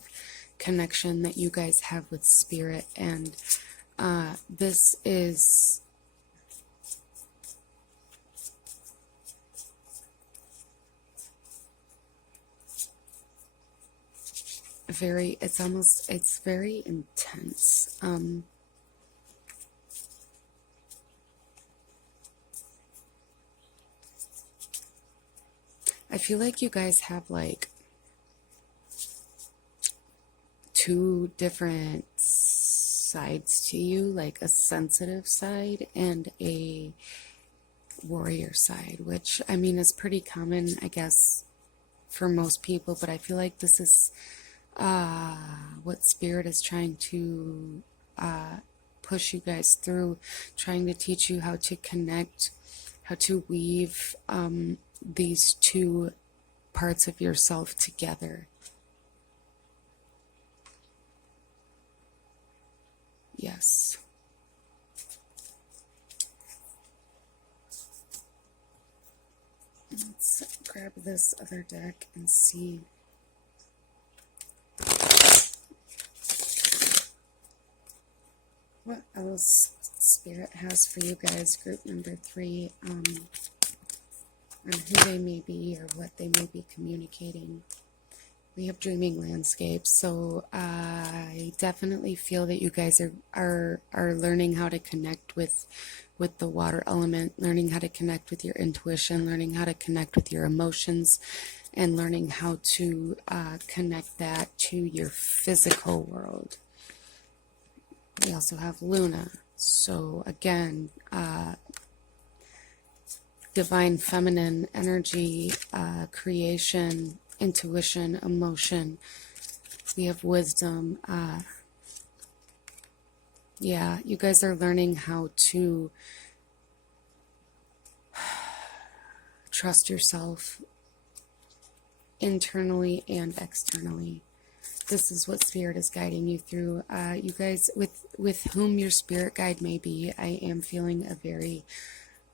connection that you guys have with spirit, and this is very, it's very intense. I feel like you guys have like two different sides to you, like a sensitive side and a warrior side, which I mean is pretty common, I guess, for most people, but I feel like this is what Spirit is trying to push you guys through, trying to teach you how to connect, how to weave these two parts of yourself together. Yes. Let's grab this other deck and see. What else Spirit has for you guys, group number 3, on who they may be or what they may be communicating. We have dreaming landscapes, so I definitely feel that you guys are learning how to connect with the water element, learning how to connect with your intuition, learning how to connect with your emotions, and learning how to connect that to your physical world. We also have Luna. So again, divine feminine energy, creation, intuition, emotion. We have wisdom. Yeah, you guys are learning how to trust yourself internally and externally. This is what Spirit is guiding you through. You guys, with whom your spirit guide may be, I am feeling a very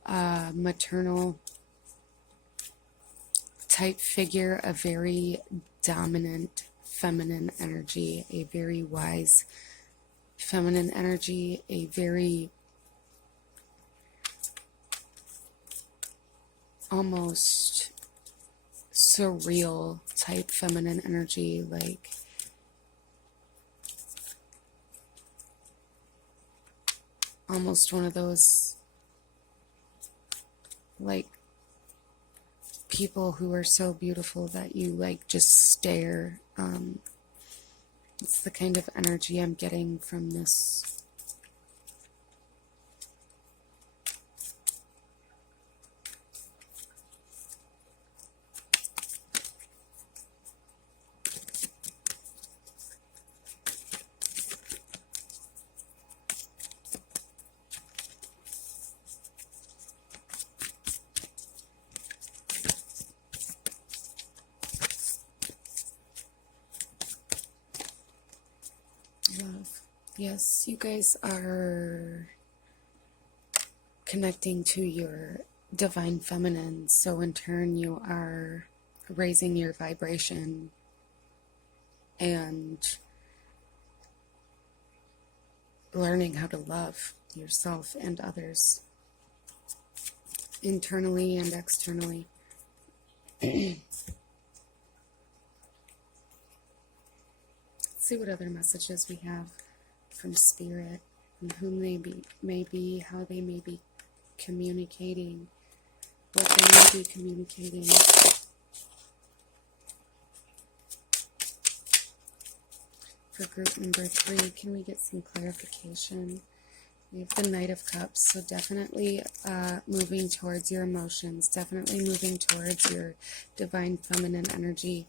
maternal type figure, a very dominant feminine energy, a very wise feminine energy, a very almost surreal type feminine energy, like almost one of those like people who are so beautiful that you like just stare. It's the kind of energy I'm getting from this. Love. Yes, you guys are connecting to your divine feminine, so in turn you are raising your vibration and learning how to love yourself and others, internally and externally. Let's see what other messages we have from Spirit and whom they may be, how they may be communicating, what they may be communicating. For group number 3, can we get some clarification? We have the Knight of Cups, so definitely moving towards your emotions, definitely moving towards your divine feminine energy.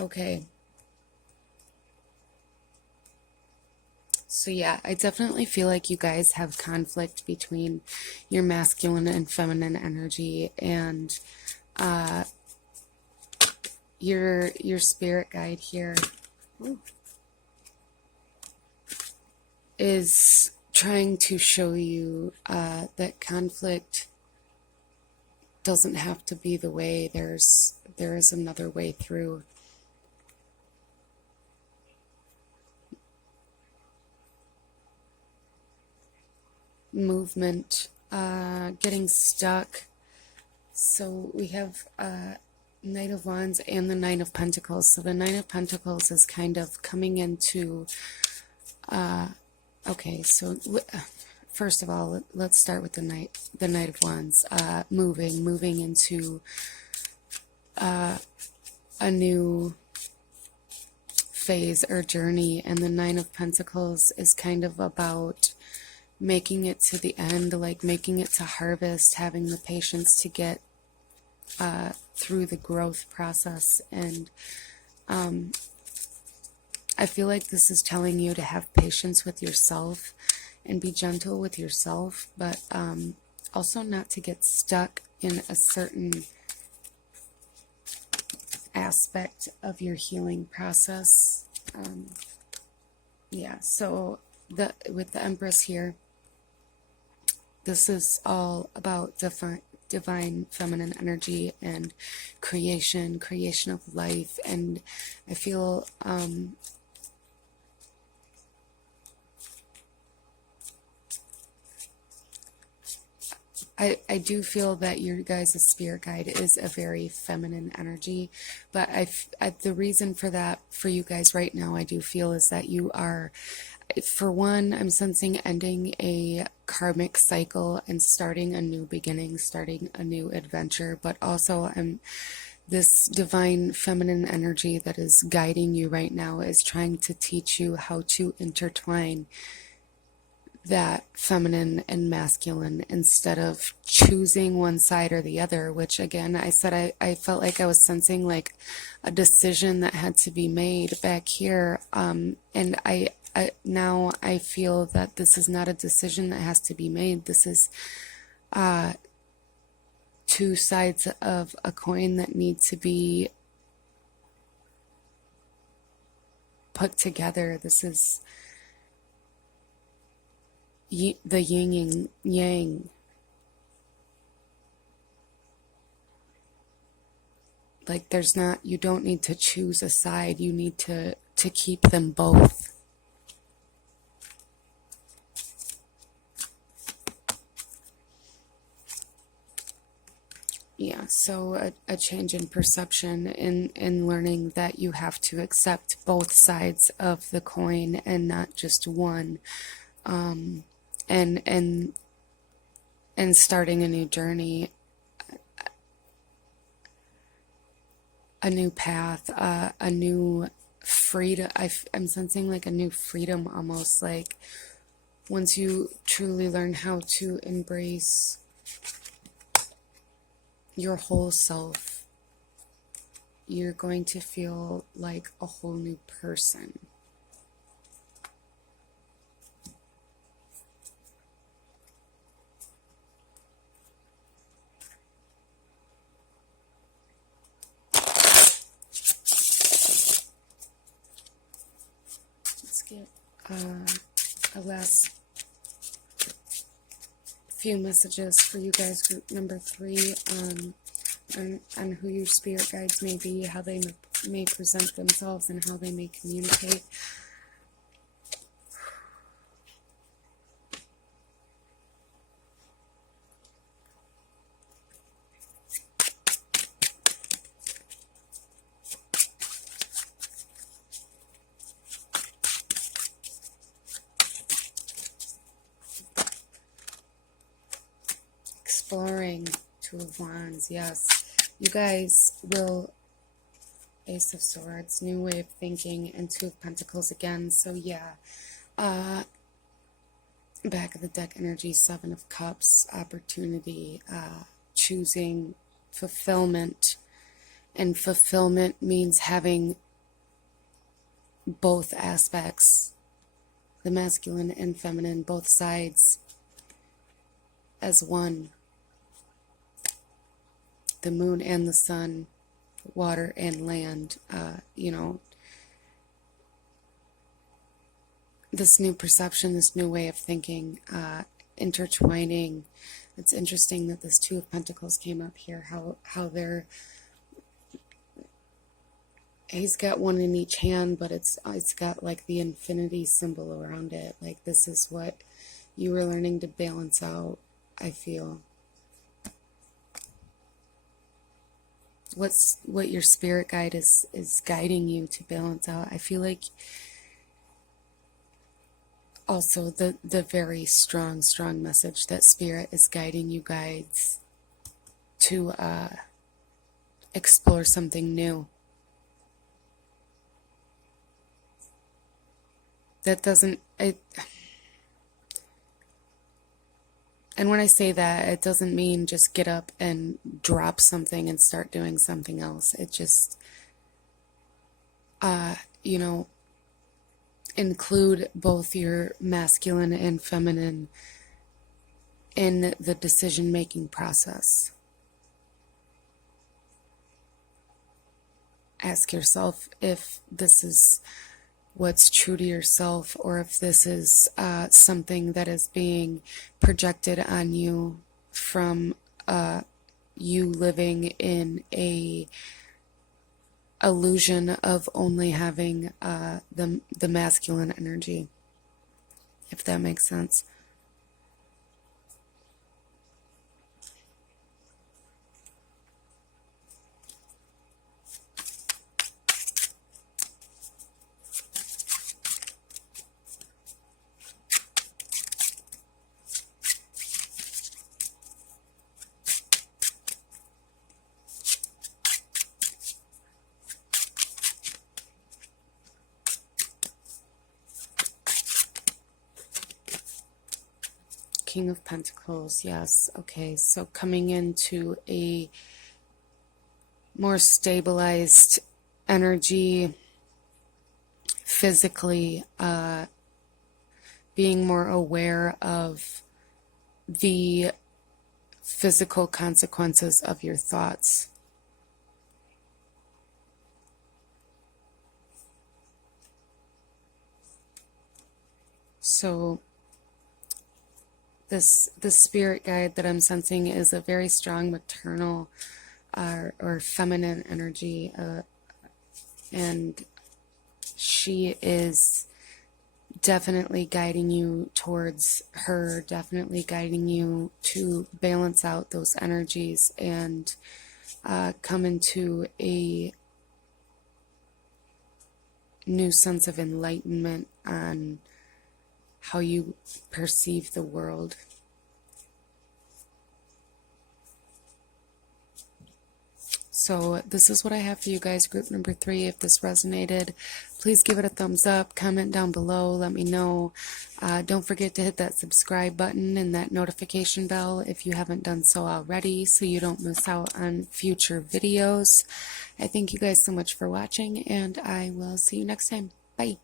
Okay. So yeah, I definitely feel like you guys have conflict between your masculine and feminine energy, and your spirit guide here is trying to show you that conflict doesn't have to be the way. There is another way through. Movement, getting stuck. So we have Knight of Wands and the Nine of Pentacles. So the Nine of Pentacles is kind of coming into okay, so first of all, let's start with the Knight of Wands. Moving into a new phase or journey, and the Nine of Pentacles is kind of about making it to the end, like making it to harvest, having the patience to get through the growth process. And I feel like this is telling you to have patience with yourself and be gentle with yourself, but also not to get stuck in a certain aspect of your healing process. Yeah, so with the Empress here, this is all about divine feminine energy and creation of life. And I feel I do feel that your guys' spirit guide is a very feminine energy, but the reason for that for you guys right now, I do feel, is that you are, for one, I'm sensing ending a karmic cycle and starting a new beginning, starting a new adventure, but also this divine feminine energy that is guiding you right now is trying to teach you how to intertwine that feminine and masculine instead of choosing one side or the other, which again, I said I felt like I was sensing like a decision that had to be made back here. And now I feel that this is not a decision that has to be made. This is two sides of a coin that need to be put together. This is the yin and yang. Like you don't need to choose a side, you need to keep them both. Yeah, so a change in perception in learning that you have to accept both sides of the coin and not just one. And starting a new journey, a new path, a new freedom. I'm sensing like a new freedom, almost like once you truly learn how to embrace your whole self, you're going to feel like a whole new person. Let's get a last few messages for you guys, group number 3, on who your spirit guides may be, how they may present themselves, and how they may communicate. Exploring, 2 of Wands, yes. You guys will, Ace of Swords, new way of thinking, and 2 of Pentacles again. So yeah, back of the deck energy, 7 of Cups, opportunity, choosing fulfillment. And fulfillment means having both aspects, the masculine and feminine, both sides as one. The moon and the sun, water and land, this new perception, this new way of thinking, intertwining. It's interesting that this 2 of Pentacles came up here, how he's got one in each hand, but it's got like the infinity symbol around it. Like this is what you were learning to balance out, I feel. What your spirit guide is guiding you to balance out. I feel like also the very strong message that spirit is guiding you guys to explore something new. That doesn't, And when I say that, it doesn't mean just get up and drop something and start doing something else. It just, you know, include both your masculine and feminine in the decision-making process. Ask yourself if this is what's true to yourself, or if this is something that is being projected on you from you living in a illusion of only having the masculine energy, if that makes sense. King of Pentacles, yes. Okay, so coming into a more stabilized energy physically, being more aware of the physical consequences of your thoughts. So this spirit guide that I'm sensing is a very strong maternal or feminine energy, and she is definitely guiding you towards her, definitely guiding you to balance out those energies and come into a new sense of enlightenment on how you perceive the world. So this is what I have for you guys, group number 3. If this resonated, please give it a thumbs up, comment down below, let me know. Don't forget to hit that subscribe button and that notification bell if you haven't done so already, so you don't miss out on future videos. I thank you guys so much for watching, and I will see you next time. Bye.